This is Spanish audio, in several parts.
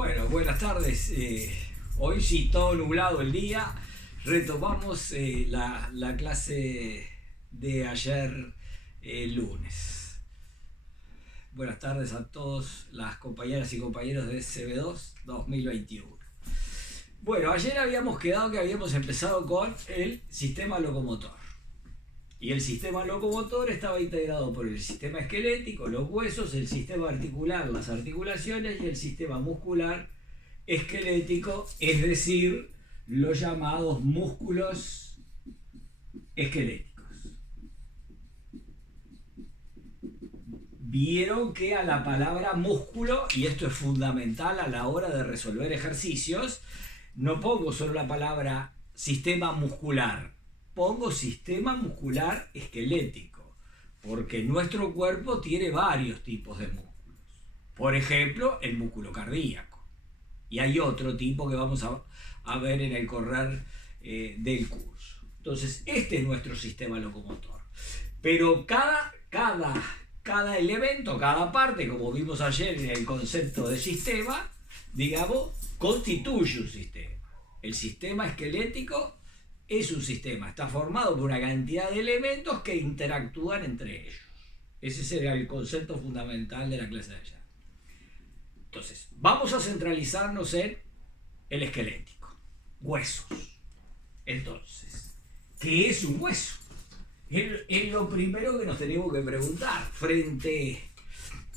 Bueno, buenas tardes. Hoy sí, todo nublado el día. Retomamos la clase de ayer lunes. Buenas tardes a todos las compañeras y compañeros de CB2 2021. Bueno, ayer habíamos quedado que habíamos empezado con el sistema locomotor. Y el sistema locomotor estaba integrado por el sistema esquelético, los huesos, el sistema articular, las articulaciones y el sistema muscular esquelético, es decir, los llamados músculos esqueléticos. Vieron que a la palabra músculo, y esto es fundamental a la hora de resolver ejercicios, no pongo solo la palabra sistema muscular, pongo sistema muscular esquelético, porque nuestro cuerpo tiene varios tipos de músculos. Por ejemplo, el músculo cardíaco. Y hay otro tipo que vamos a ver en el correr del curso. Entonces, este es nuestro sistema locomotor. Pero cada elemento, cada parte, como vimos ayer en el concepto de sistema, digamos, constituye un sistema. El sistema esquelético es un sistema, está formado por una cantidad de elementos que interactúan entre ellos. Ese será el concepto fundamental de la clase de ayer. Entonces, vamos a centralizarnos en el esquelético, huesos. Entonces, ¿qué es un hueso? Es lo primero que nos tenemos que preguntar frente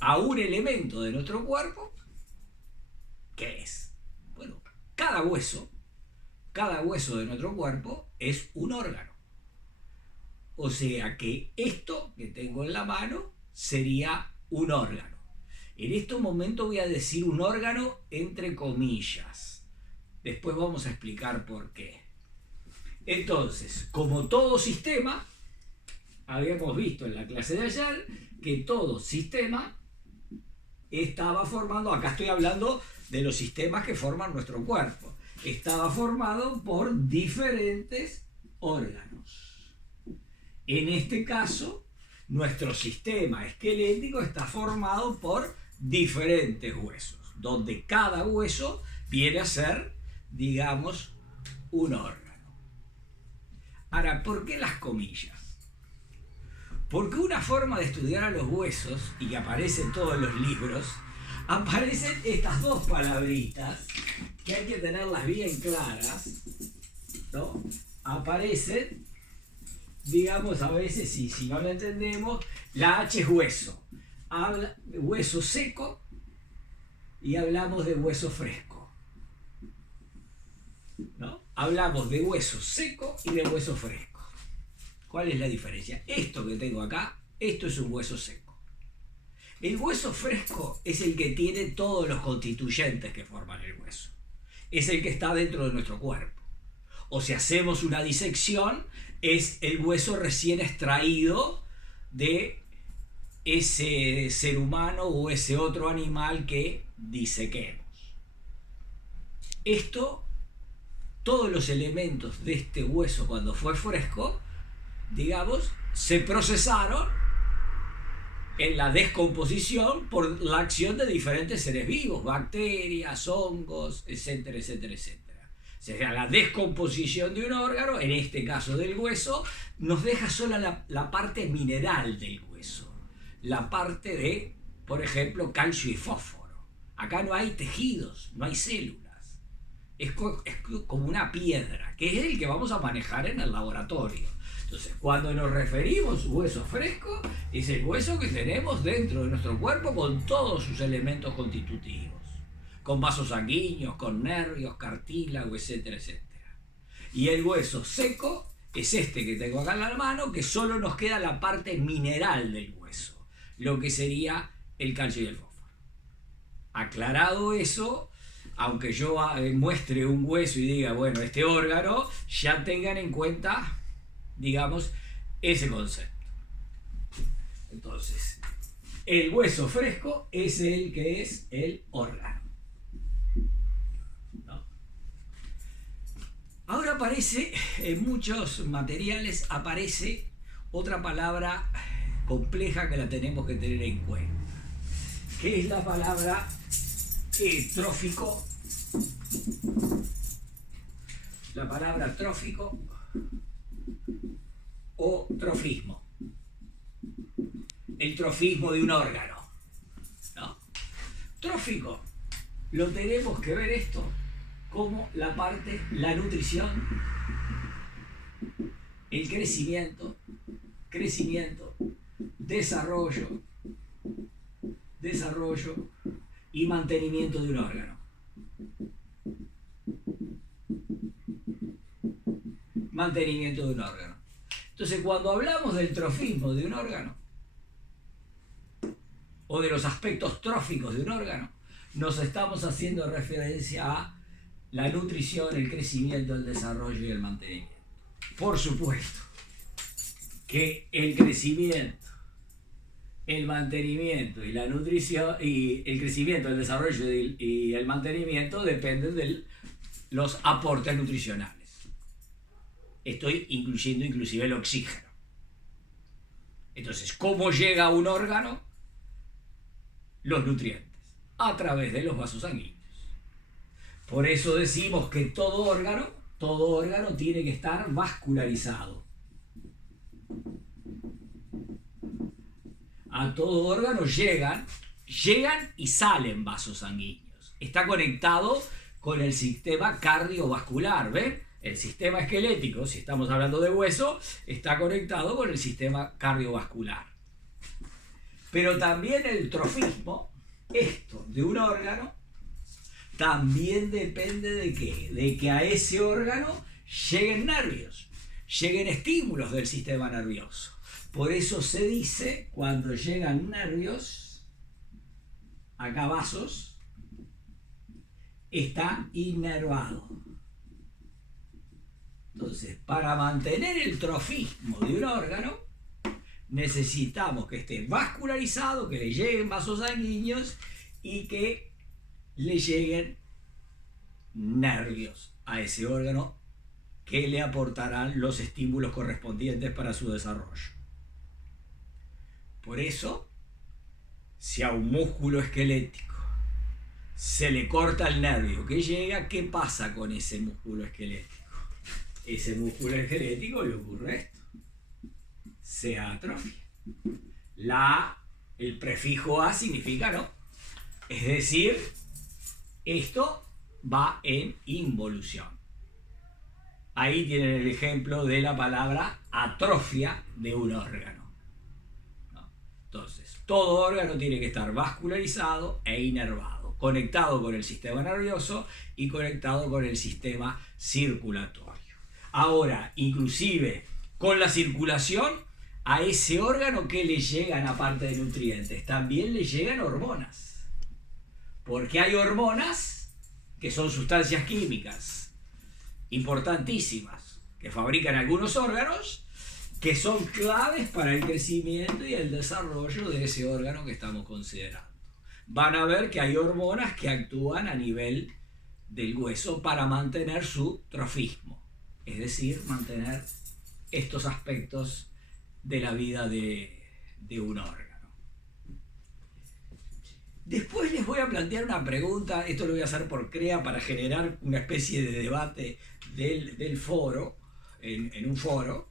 a un elemento de nuestro cuerpo. ¿Qué es? Bueno, cada hueso de nuestro cuerpo es un órgano. O sea que esto que tengo en la mano sería un órgano. En este momento voy a decir un órgano entre comillas. Después vamos a explicar por qué. Entonces, como todo sistema, habíamos visto en la clase de ayer que todo sistema estaba formando, acá estoy hablando de los sistemas que forman nuestro cuerpo, estaba formado por diferentes órganos. En este caso, nuestro sistema esquelético está formado por diferentes huesos, donde cada hueso viene a ser, digamos, un órgano. Ahora, ¿por qué las comillas? Porque una forma de estudiar a los huesos, y que aparece en todos los libros, aparecen estas dos palabritas, que hay que tenerlas bien claras, ¿no? Aparecen, digamos, a veces, si no lo entendemos, la H es hueso. Habla de hueso seco y hablamos de hueso fresco, ¿no? Hablamos de hueso seco y de hueso fresco. ¿Cuál es la diferencia? Esto que tengo acá, esto es un hueso seco. El hueso fresco es el que tiene todos los constituyentes que forman el hueso. Es el que está dentro de nuestro cuerpo. O si hacemos una disección, es el hueso recién extraído de ese ser humano o ese otro animal que disequemos. Todos los elementos de este hueso cuando fue fresco, digamos, se procesaron en la descomposición por la acción de diferentes seres vivos, bacterias, hongos, etcétera, etcétera, etcétera. O sea, la descomposición de un órgano, en este caso del hueso, nos deja sola la parte mineral del hueso. La parte de, por ejemplo, calcio y fósforo. Acá no hay tejidos, no hay células. Es como una piedra, que es el que vamos a manejar en el laboratorio. Entonces, cuando nos referimos a hueso fresco, es el hueso que tenemos dentro de nuestro cuerpo con todos sus elementos constitutivos, con vasos sanguíneos, con nervios, cartílago, etcétera, etcétera. Y el hueso seco es este que tengo acá en la mano, que solo nos queda la parte mineral del hueso, lo que sería el calcio y el fósforo. Aclarado eso, aunque yo muestre un hueso y diga, bueno, este órgano, ya tengan en cuenta, digamos, ese concepto. Entonces, el hueso fresco es el que es el órgano, ¿no? Ahora aparece, en muchos materiales, aparece otra palabra compleja que la tenemos que tener en cuenta, que es la palabra trófico, la palabra trófico o trofismo. El trofismo de un órgano, ¿no? Trófico, lo tenemos que ver esto como la parte, la nutrición, el crecimiento, desarrollo y mantenimiento de un órgano. Mantenimiento de un órgano. Entonces, cuando hablamos del trofismo de un órgano, o de los aspectos tróficos de un órgano, nos estamos haciendo referencia a la nutrición, el crecimiento, el desarrollo y el mantenimiento. Por supuesto que el crecimiento, el mantenimiento y la nutrición, y el crecimiento, el desarrollo y el mantenimiento dependen de los aportes nutricionales. Estoy incluyendo inclusive el oxígeno. Entonces, ¿cómo llega a un órgano? Los nutrientes, a través de los vasos sanguíneos. Por eso decimos que todo órgano tiene que estar vascularizado. A todo órgano llegan y salen vasos sanguíneos. Está conectado con el sistema cardiovascular, ¿ven? El sistema esquelético, si estamos hablando de hueso, está conectado con el sistema cardiovascular. Pero también el trofismo, esto de un órgano, también depende de ¿qué? De que a ese órgano lleguen nervios, lleguen estímulos del sistema nervioso. Por eso se dice, cuando llegan nervios, acá vasos, está inervado. Entonces, para mantener el trofismo de un órgano, necesitamos que esté vascularizado, que le lleguen vasos sanguíneos y que le lleguen nervios a ese órgano que le aportarán los estímulos correspondientes para su desarrollo. Por eso, si a un músculo esquelético se le corta el nervio que llega, ¿qué pasa con ese músculo esquelético? Ese músculo esquelético le ocurre esto. Se atrofia. El prefijo A significa no. Es decir, esto va en involución. Ahí tienen el ejemplo de la palabra atrofia de un órgano. ¿No? Entonces, todo órgano tiene que estar vascularizado e inervado, conectado con el sistema nervioso y conectado con el sistema circulatorio. Ahora, inclusive con la circulación, a ese órgano que le llegan aparte de nutrientes, también le llegan hormonas. Porque hay hormonas que son sustancias químicas importantísimas que fabrican algunos órganos que son claves para el crecimiento y el desarrollo de ese órgano que estamos considerando. Van a ver que hay hormonas que actúan a nivel del hueso para mantener su trofismo, es decir, mantener estos aspectos de la vida de un órgano. Después les voy a plantear una pregunta, esto lo voy a hacer por CREA para generar una especie de debate del foro, en un foro,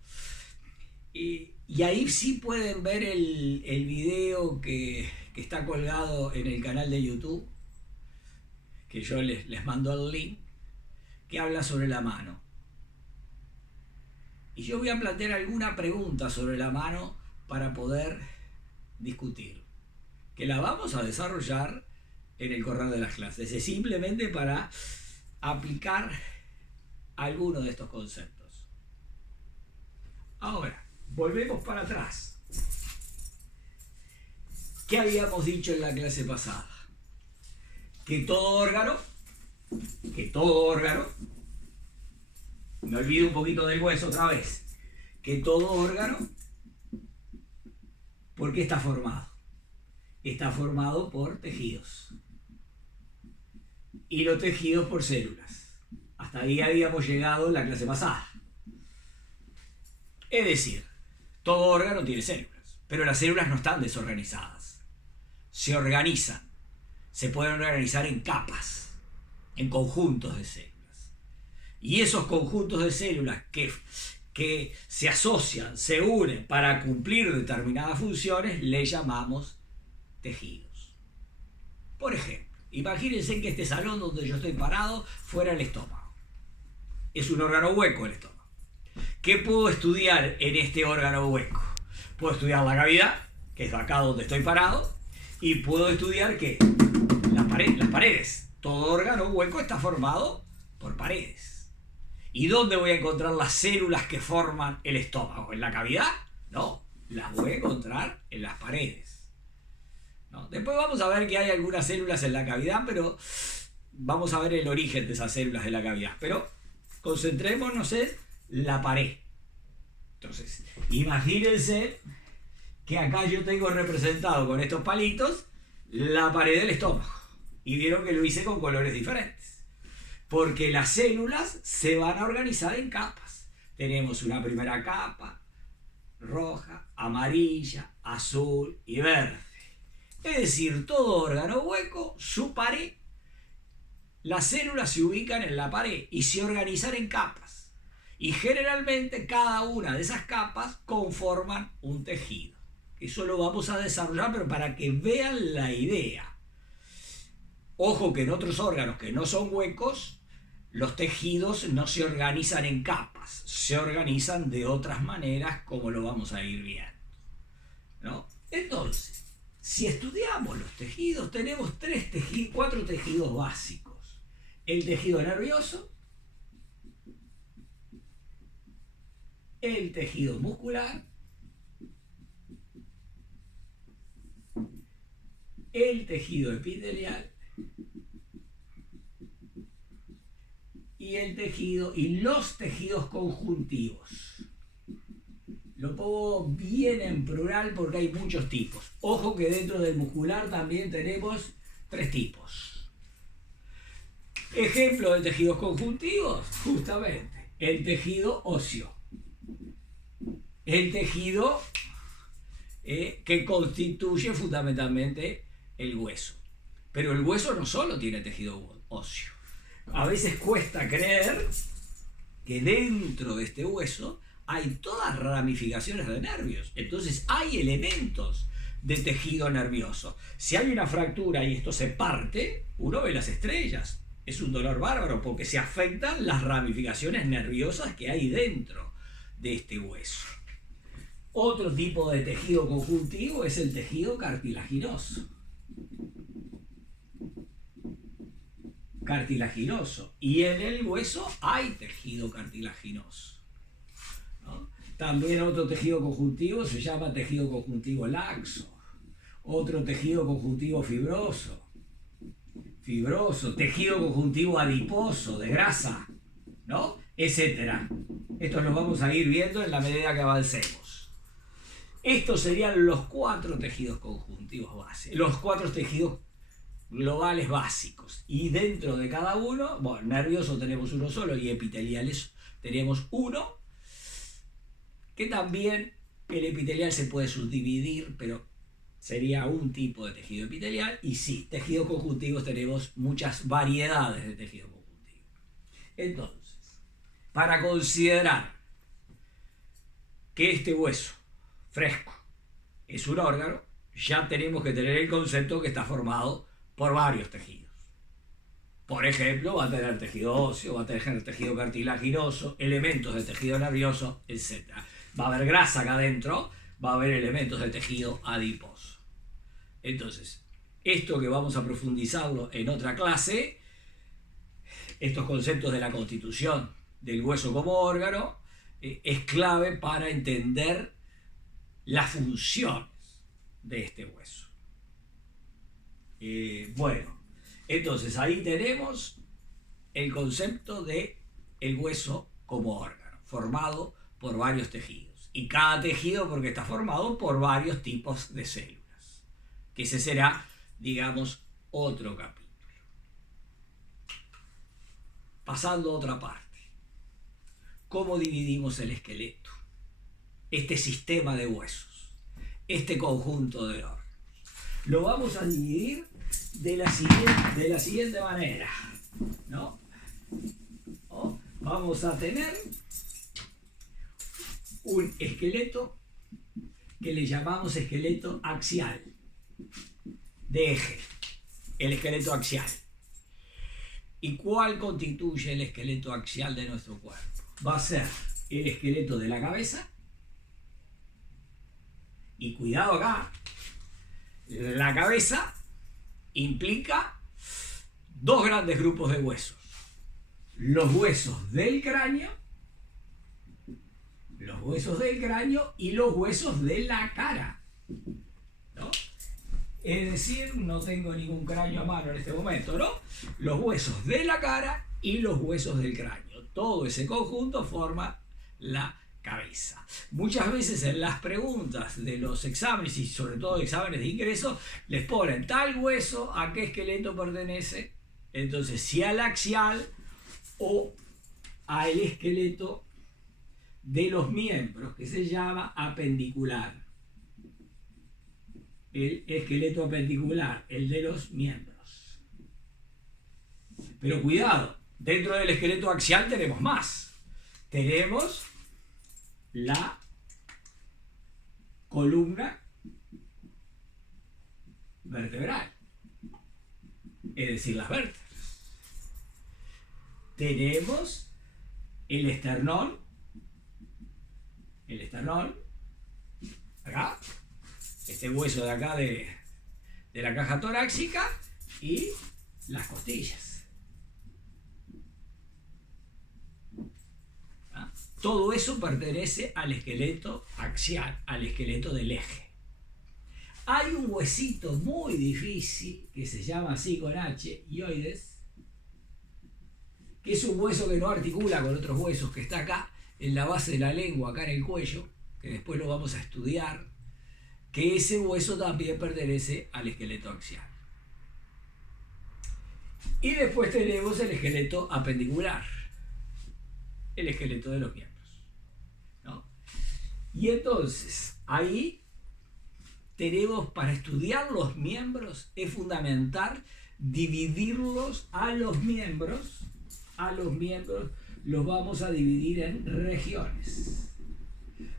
y ahí sí pueden ver el video que está colgado en el canal de YouTube, que yo les mando el link, que habla sobre la mano. Y yo voy a plantear alguna pregunta sobre la mano para poder discutir, que la vamos a desarrollar en el correr de las clases. Es simplemente para aplicar alguno de estos conceptos. Ahora, volvemos para atrás. ¿Qué habíamos dicho en la clase pasada? Que todo órgano, me olvido un poquito del hueso otra vez, que todo órgano, ¿por qué está formado? Está formado por tejidos. Y los tejidos por células. Hasta ahí habíamos llegado en la clase pasada. Es decir, todo órgano tiene células, pero las células no están desorganizadas. Se organizan. se pueden organizar en capas, en conjuntos de células. Y esos conjuntos de células que se asocian, se unen para cumplir determinadas funciones, le llamamos tejidos. Por ejemplo, imagínense que este salón donde yo estoy parado fuera el estómago. Es un órgano hueco el estómago. ¿Qué puedo estudiar en este órgano hueco? Puedo estudiar la cavidad, que es acá donde estoy parado, y puedo estudiar ¿qué? Las paredes. Todo órgano hueco está formado por paredes. ¿Y dónde voy a encontrar las células que forman el estómago? ¿En la cavidad? No, las voy a encontrar en las paredes. ¿No? Después vamos a ver que hay algunas células en la cavidad, pero vamos a ver el origen de esas células de la cavidad. Pero concentrémonos en la pared. Entonces, imagínense que acá yo tengo representado con estos palitos la pared del estómago. Y vieron que lo hice con colores diferentes. Porque las células se van a organizar en capas. Tenemos una primera capa, roja, amarilla, azul y verde. Es decir, todo órgano hueco, su pared, las células se ubican en la pared y se organizan en capas. Y generalmente cada una de esas capas conforman un tejido. Eso lo vamos a desarrollar, pero para que vean la idea. Ojo que en otros órganos que no son huecos, los tejidos no se organizan en capas, se organizan de otras maneras, como lo vamos a ir viendo, ¿no? Entonces, si estudiamos los tejidos, tenemos cuatro tejidos básicos. El tejido nervioso, el tejido muscular, el tejido epitelial y los tejidos conjuntivos. Lo pongo bien en plural porque hay muchos tipos. Ojo que dentro del muscular también tenemos 3 tipos. Ejemplo de tejidos conjuntivos, justamente, el tejido óseo. El tejido que constituye fundamentalmente el hueso. Pero el hueso no solo tiene tejido óseo. A veces cuesta creer que dentro de este hueso hay todas ramificaciones de nervios. Entonces hay elementos de tejido nervioso. Si hay una fractura y esto se parte, uno ve las estrellas. Es un dolor bárbaro porque se afectan las ramificaciones nerviosas que hay dentro de este hueso. Otro tipo de tejido conjuntivo es el tejido cartilaginoso. Y en el hueso hay tejido cartilaginoso, ¿no? También otro tejido conjuntivo se llama tejido conjuntivo laxo, otro tejido conjuntivo fibroso, tejido conjuntivo adiposo, de grasa, ¿no? Etcétera. Esto lo vamos a ir viendo en la medida que avancemos. Estos serían los 4 tejidos conjuntivos básicos, los 4 tejidos globales básicos. Y dentro de cada uno, bueno, nervioso tenemos uno solo y epiteliales tenemos uno, que también el epitelial se puede subdividir, pero sería un tipo de tejido epitelial. Y sí, tejidos conjuntivos tenemos muchas variedades de tejido conjuntivo. Entonces, para considerar que este hueso fresco es un órgano, ya tenemos que tener el concepto que está formado por varios tejidos. Por ejemplo, va a tener tejido óseo, va a tener tejido cartilaginoso, elementos de tejido nervioso, etc. Va a haber grasa acá adentro, va a haber elementos de tejido adiposo. Entonces, esto que vamos a profundizarlo en otra clase, estos conceptos de la constitución del hueso como órgano, es clave para entender las funciones de este hueso. Bueno, entonces ahí tenemos el concepto de el hueso como órgano, formado por varios tejidos. Y cada tejido porque está formado por varios tipos de células. Que ese será, digamos, otro capítulo. Pasando a otra parte. ¿Cómo dividimos el esqueleto? Este sistema de huesos, este conjunto de órganos. Lo vamos a dividir de la siguiente manera, ¿no? Vamos a tener un esqueleto que le llamamos esqueleto axial, de eje, el esqueleto axial. ¿Y cuál constituye el esqueleto axial de nuestro cuerpo? Va a ser el esqueleto de la cabeza, y cuidado acá, la cabeza implica dos grandes grupos de huesos: los huesos del cráneo y los huesos de la cara, ¿no? Es decir, no tengo ningún cráneo a mano en este momento, ¿no? Los huesos de la cara y los huesos del cráneo. Todo ese conjunto forma la cabeza. Muchas veces en las preguntas de los exámenes, y sobre todo exámenes de ingreso, les ponen tal hueso, ¿a qué esqueleto pertenece? Entonces, si al axial o al esqueleto de los miembros, que se llama apendicular. El esqueleto apendicular, el de los miembros. Pero cuidado, dentro del esqueleto axial tenemos más. Tenemos la columna vertebral, es decir, las vértebras. Tenemos el esternón, acá, este hueso de acá de la caja torácica, y las costillas. Todo eso pertenece al esqueleto axial, al esqueleto del eje. Hay un huesito muy difícil que se llama así con H, hioides, que es un hueso que no articula con otros huesos, que está acá en la base de la lengua, acá en el cuello, que después lo vamos a estudiar, que ese hueso también pertenece al esqueleto axial. Y después tenemos el esqueleto apendicular, el esqueleto de los miembros, ¿no? Y entonces, ahí tenemos, para estudiar los miembros, es fundamental dividirlos a los miembros, los vamos a dividir en regiones.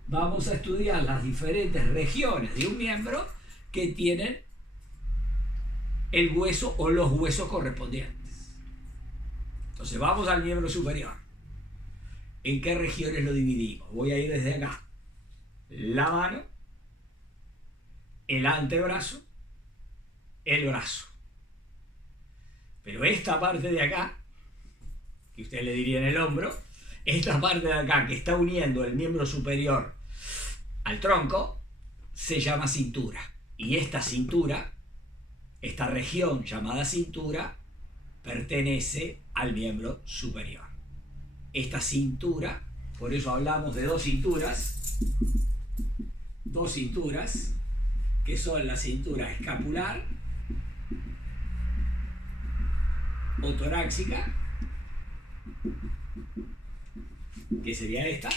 Vamos a estudiar las diferentes regiones de un miembro que tienen el hueso o los huesos correspondientes. Entonces vamos al miembro superior. ¿En qué regiones lo dividimos? Voy a ir desde acá. La mano, el antebrazo, el brazo. Pero esta parte de acá, que usted le diría en el hombro, esta parte de acá que está uniendo el miembro superior al tronco, se llama cintura. Y esta cintura, esta región llamada cintura, pertenece al miembro superior. Esta cintura, por eso hablamos de dos cinturas, que son la cintura escapular o torácica, que sería esta,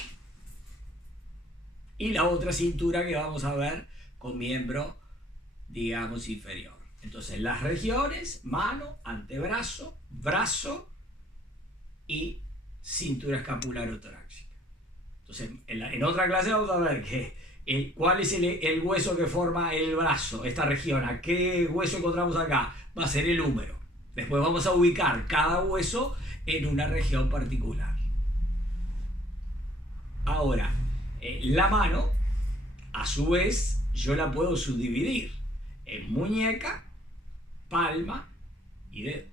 y la otra cintura que vamos a ver con miembro, digamos, inferior. Entonces, las regiones: mano, antebrazo, brazo y cintura escapular o torácica. Entonces, en otra clase vamos a ver cuál es el hueso que forma el brazo, esta región. ¿A qué hueso encontramos acá? Va a ser el húmero. Después vamos a ubicar cada hueso en una región particular. Ahora, la mano, a su vez, yo la puedo subdividir en muñeca, palma y dedos.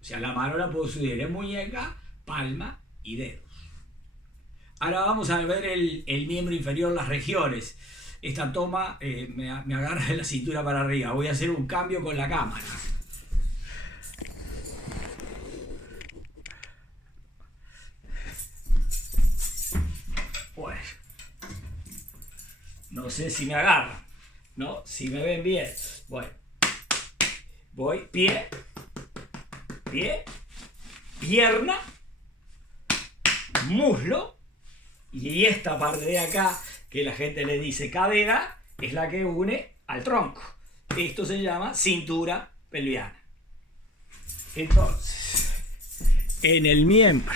O sea, la mano la puedo subdividir en muñeca, palma y dedos. Ahora vamos a ver el miembro inferior, las regiones. Esta toma me agarra de la cintura para arriba. Voy a hacer un cambio con la cámara. Bueno, no sé si me agarran, ¿no? Si me ven bien. Bueno, voy pie, pierna, muslo, y esta parte de acá, que la gente le dice cadera, es la que une al tronco. Esto se llama cintura pelviana. Entonces, en el miembro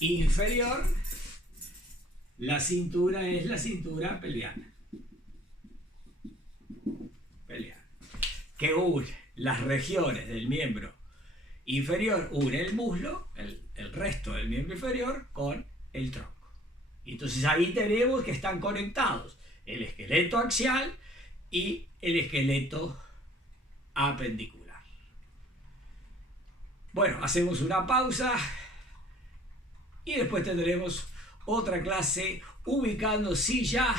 inferior, la cintura es la cintura pelviana. Que une las regiones del miembro inferior, une el muslo, el resto del miembro inferior, con el tronco. Y entonces ahí tenemos que están conectados el esqueleto axial y el esqueleto apendicular. Bueno, hacemos una pausa y después tendremos otra clase ubicando sí ya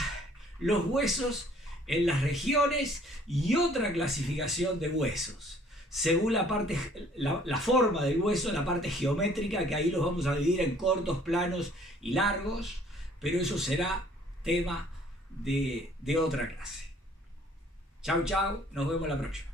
los huesos en las regiones y otra clasificación de huesos según la forma del hueso, la parte geométrica, que ahí los vamos a dividir en cortos, planos y largos, pero eso será tema de otra clase. Chau, chau, nos vemos la próxima.